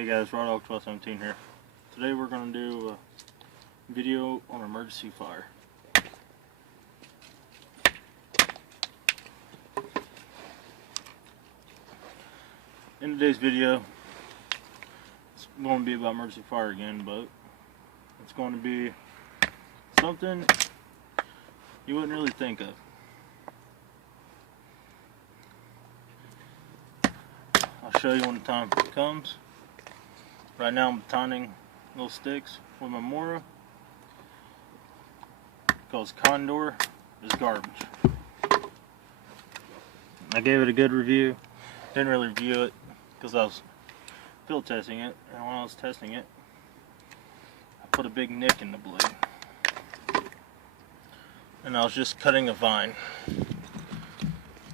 Hey guys, Dog1217 here. Today we're going to do a video on emergency fire. In today's video, it's going to be about emergency fire again, but it's going to be something you wouldn't really think of. I'll show you when the time comes. Right now I'm batoning little sticks with my Mora because Condor is garbage. I gave it a good review. Didn't really review it because I was field testing it, and when I was testing it I put a big nick in the blade and I was just cutting a vine.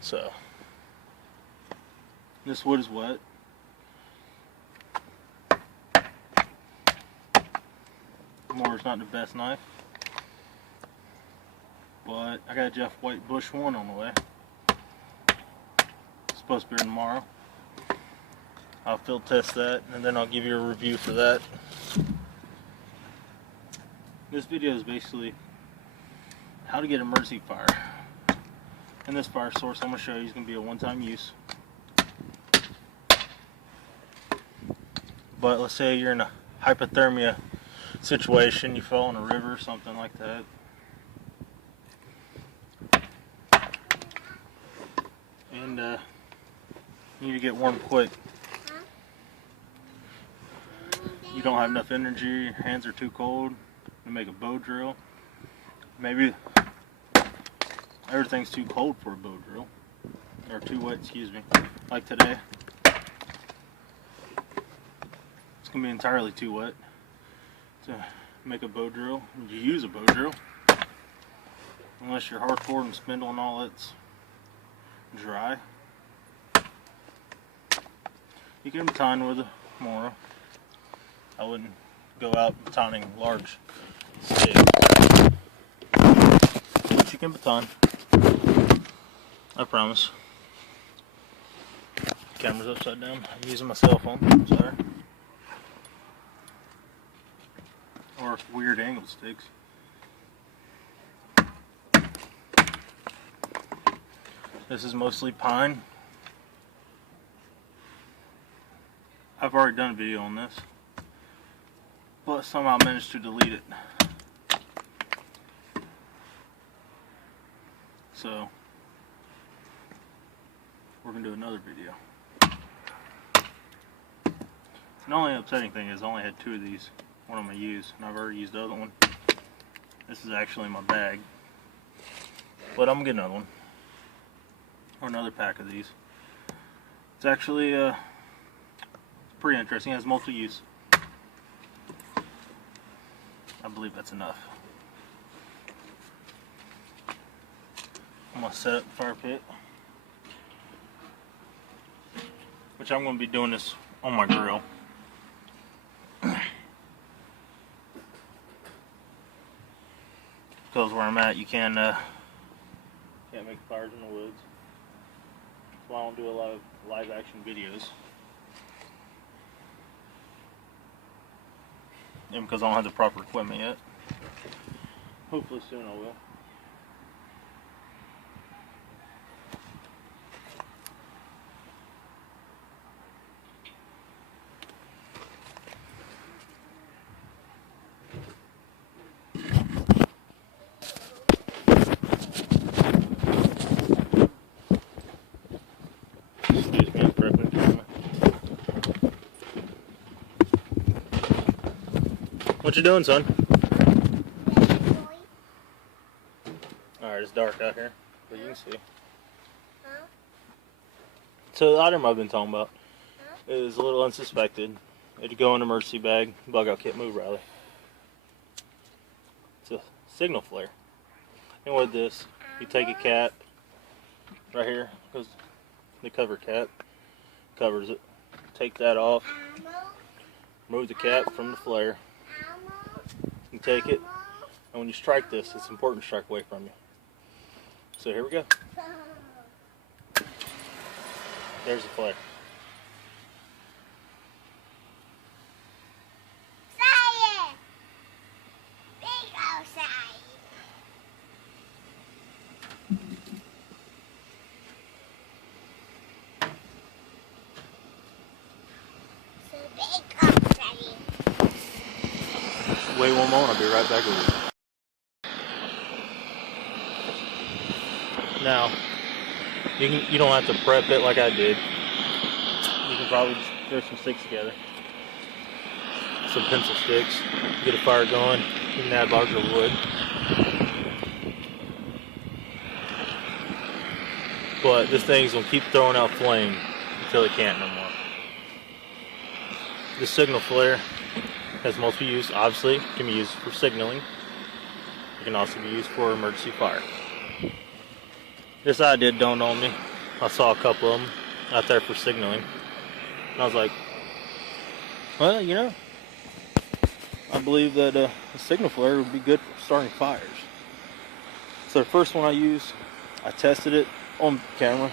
So this wood is wet. Mora's not the best knife, but I got a Jeff White Bush 1 on the way. It's supposed to be here tomorrow. I'll field test that and then I'll give you a review for that. This video is basically how to get emergency fire. And this fire source I'm going to show you is going to be a one-time use. But let's say you're in a hypothermia situation, you fall in a river or something like that. And you need to get warm quick. You don't have enough energy, your hands are too cold to make a bow drill. Maybe everything's too cold for a bow drill. Or too wet, excuse me. Like today. It's going to be entirely too wet to make a bow drill. You use a bow drill unless your hardcore and spindle and all that's dry. You can baton with a Mora. I wouldn't go out batoning large sticks, but you can baton. I promise. Camera's upside down. I'm using my cell phone. Sorry. Or weird angle sticks. This is mostly pine. I've already done a video on this, but somehow managed to delete it. So we're gonna do another video. The only upsetting thing is I only had 2 of these. One I'm going to use, and I've already used the other one. This is actually in my bag, but I'm going to get another one, or another pack of these. It's actually pretty interesting. It has multi-use. I believe that's enough. I'm going to set up the fire pit, which I'm going to be doing this on my grill. Because where I'm at, you can't make fires in the woods. That's why I don't do a lot of live action videos. And because I don't have the proper equipment yet. Hopefully soon I will. What you doing, son? Alright, it's dark out here, but you can see. So the item I've been talking about is a little unsuspected. It'd go in an emergency bag, bug out kit, move rally. It's a signal flare. And with this, you take a cap right here, because the cover cap covers it. Take that off, remove the cap from the flare. You take it, and when you strike this, it's important to strike away from you. So here we go. There's the flare. wait one moment, I'll be right back with you. Now, you don't have to prep it like I did. You can probably just throw some sticks together. Some pencil sticks. Get a fire going. You can add larger wood. But this thing's going to keep throwing out flame until it can't no more. The signal flare has multiple use. Obviously, it can be used for signaling. It can also be used for emergency fire. This idea dawned on me. I saw a couple of them out there for signaling. And I was like, well, you know, I believe that a signal flare would be good for starting fires. So the first one I used, I tested it on camera.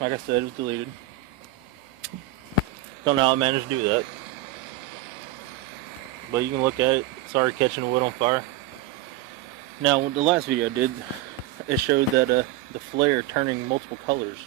Like I said, it was deleted. Don't know how I managed to do that. But you can look at it. It's already catching wood on fire. Now, the last video I did, it showed that the flare turning multiple colors.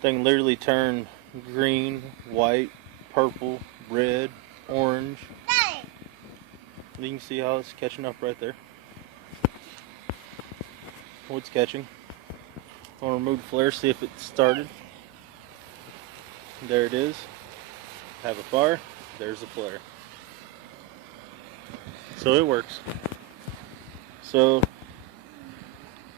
Thing literally turned green, white, purple, red, orange. You can see how it's catching up right there. Wood's catching. I want to remove the flare, see if it started. There it is. Have a fire. There's the flare. So it works. So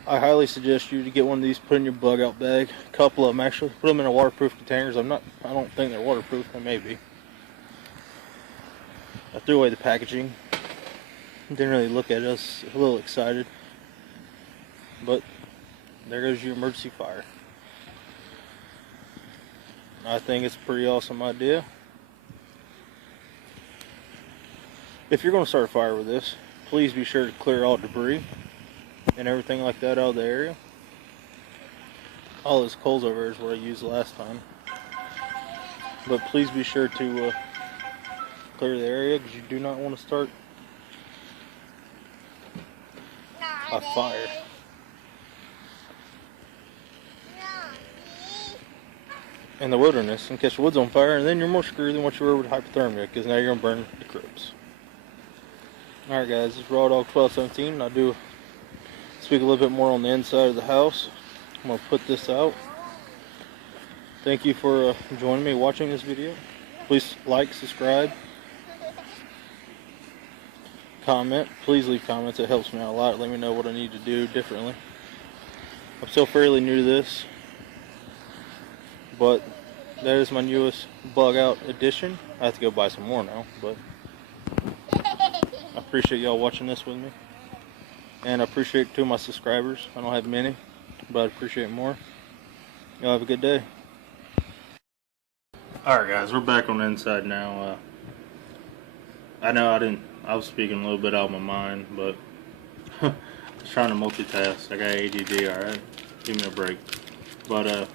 I highly suggest you to get one of these, put in your bug out bag. A couple of them actually. Put them in a waterproof containers. I don't think they're waterproof. They may be. I threw away the packaging. Didn't really look at it. I was a little excited. But there goes your emergency fire. I think it's a pretty awesome idea. If you're going to start a fire with this, please be sure to clear all debris and everything like that out of the area. All those coals over there is what I used last time. But please be sure to clear the area, because you do not want to start a fire. In the wilderness and catch the woods on fire, and then you're more screwed than what you were with hypothermia, because now you're going to burn the crips. Alright guys, this is Raw Dog 1217, and I do speak a little bit more on the inside of the house. I'm going to put this out. Thank you for joining me watching this video. Please like, subscribe, comment. Please leave comments, it helps me out a lot. Let me know what I need to do differently. I'm still fairly new to this, but that is my newest bug out edition. I have to go buy some more now, but I appreciate y'all watching this with me. And I appreciate 2 of my subscribers. I don't have many, but I appreciate more. Y'all have a good day. Alright guys, we're back on the inside now. I know I was speaking a little bit out of my mind, but I was trying to multitask. I got ADD, alright? Give me a break. But the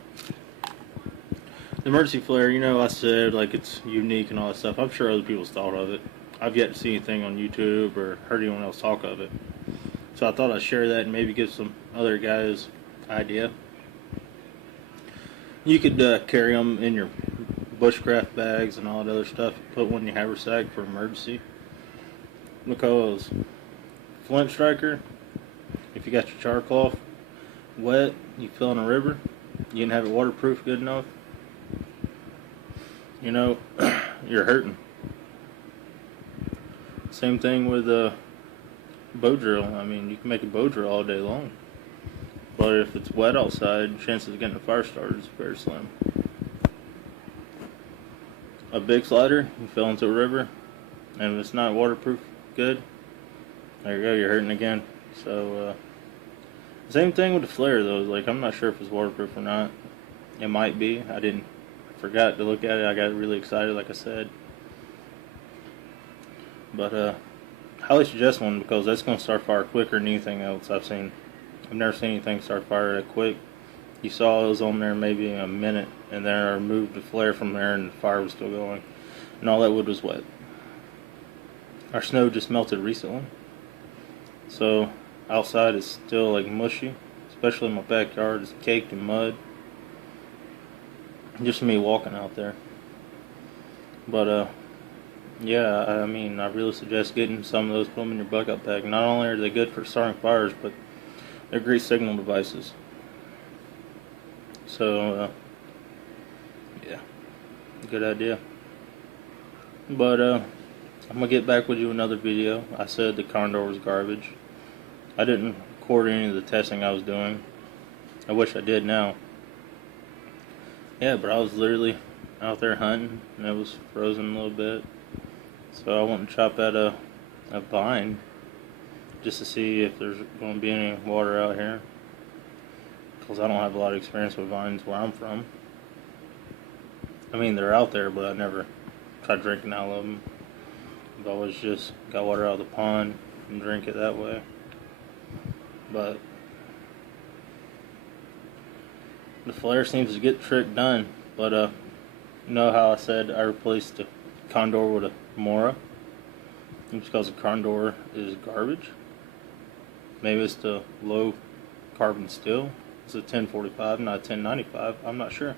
emergency flare, you know, I said like it's unique and all that stuff. I'm sure other people's thought of it. I've yet to see anything on YouTube or heard anyone else talk of it. So I thought I'd share that and maybe give some other guys idea. You could carry them in your Bushcraft bags and all that other stuff. Put one in your haversack for emergency. Because flint striker, if you got your char cloth wet, you fill in a river, you didn't have it waterproof good enough, you know, you're hurting. Same thing with a bow drill. I mean, you can make a bow drill all day long, but if it's wet outside, chances of getting a fire started is very slim. A big slider, you fill into a river, and if it's not waterproof good, there you go, you're hurting again. So same thing with the flare though. Like, I'm not sure if it's waterproof or not. It might be. I forgot to look at it. I got really excited, like I said. But highly suggest one, because that's going to start fire quicker than anything else I've seen. I've never seen anything start fire that quick. You saw it was on there maybe a minute, and then I removed the flare from there and the fire was still going. And all that wood was wet. Our snow just melted recently, so outside it's still like mushy, especially in my backyard. It's caked in mud. Just me walking out there. But Yeah, I mean, I really suggest getting some of those, put them in your backup pack. Not only are they good for starting fires, but they're great signal devices. So, yeah, good idea. But, I'm going to get back with you another video. I said the Condor was garbage. I didn't record any of the testing I was doing. I wish I did now. Yeah, but I was literally out there hunting, and it was frozen a little bit. So I went and chopped out a vine just to see if there's going to be any water out here, because I don't have a lot of experience with vines where I'm from. I mean, they're out there, but I never tried drinking out of them. I've always just got water out of the pond and drink it that way. But the flare seems to get the trick done. But you know how I said I replaced the Condor with a Mora? It's because the Condor is garbage. Maybe it's the low carbon steel. It's a 1045, not a 1095. I'm not sure.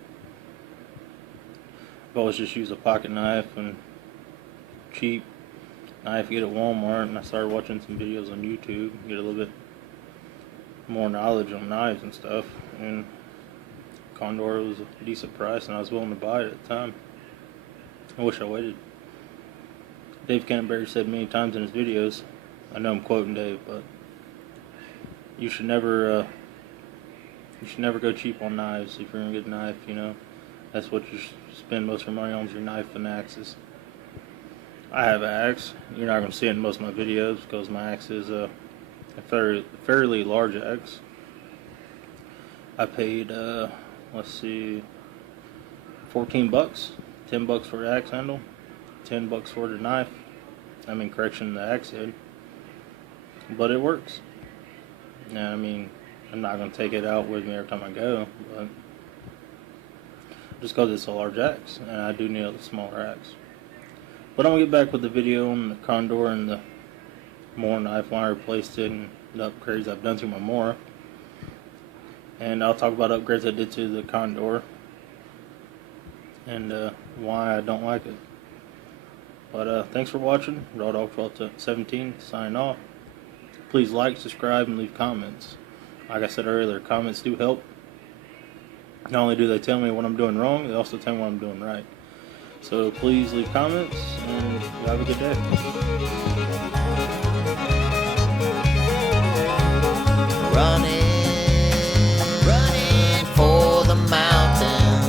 I've always just used a pocket knife and cheap knife you get at Walmart, and I started watching some videos on YouTube, get a little bit more knowledge on knives and stuff, and Condor was a decent price, and I was willing to buy it at the time. I wish I waited. Dave Canterbury said many times in his videos, I know I'm quoting Dave, but you should never go cheap on knives. If you're gonna get a knife, you know, that's what you spend most of your money on, is your knife and axes. I have an axe. You're not gonna see it in most of my videos because my axe is a fairly large axe. I paid let's see, $14, $10 for the axe handle, $10 for the knife. I mean, correction, the axe head. But it works. Yeah, I mean, I'm not going to take it out with me every time I go, but just because it's a large axe, and I do need a smaller axe. But I'm going to get back with the video on the Condor and the Mora knife when I replaced it and the upgrades I've done to my Mora. And I'll talk about upgrades I did to the Condor and why I don't like it. But thanks for watching. Raw Dog 1217 signing off. Please like, subscribe, and leave comments. Like I said earlier, comments do help. Not only do they tell me what I'm doing wrong, they also tell me what I'm doing right. So please leave comments, and you have a good day. Running for the mountain.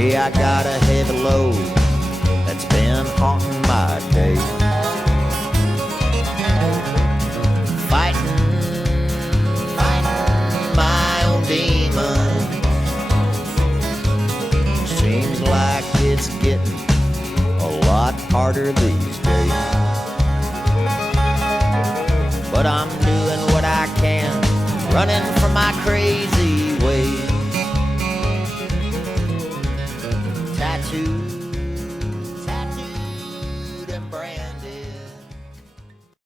Yeah, I got a heavy load that's been haunting my day. Fighting my own demons. Seems like it's getting a lot harder these days. But I'm doing what I can, running from my crazy ways. Tattoo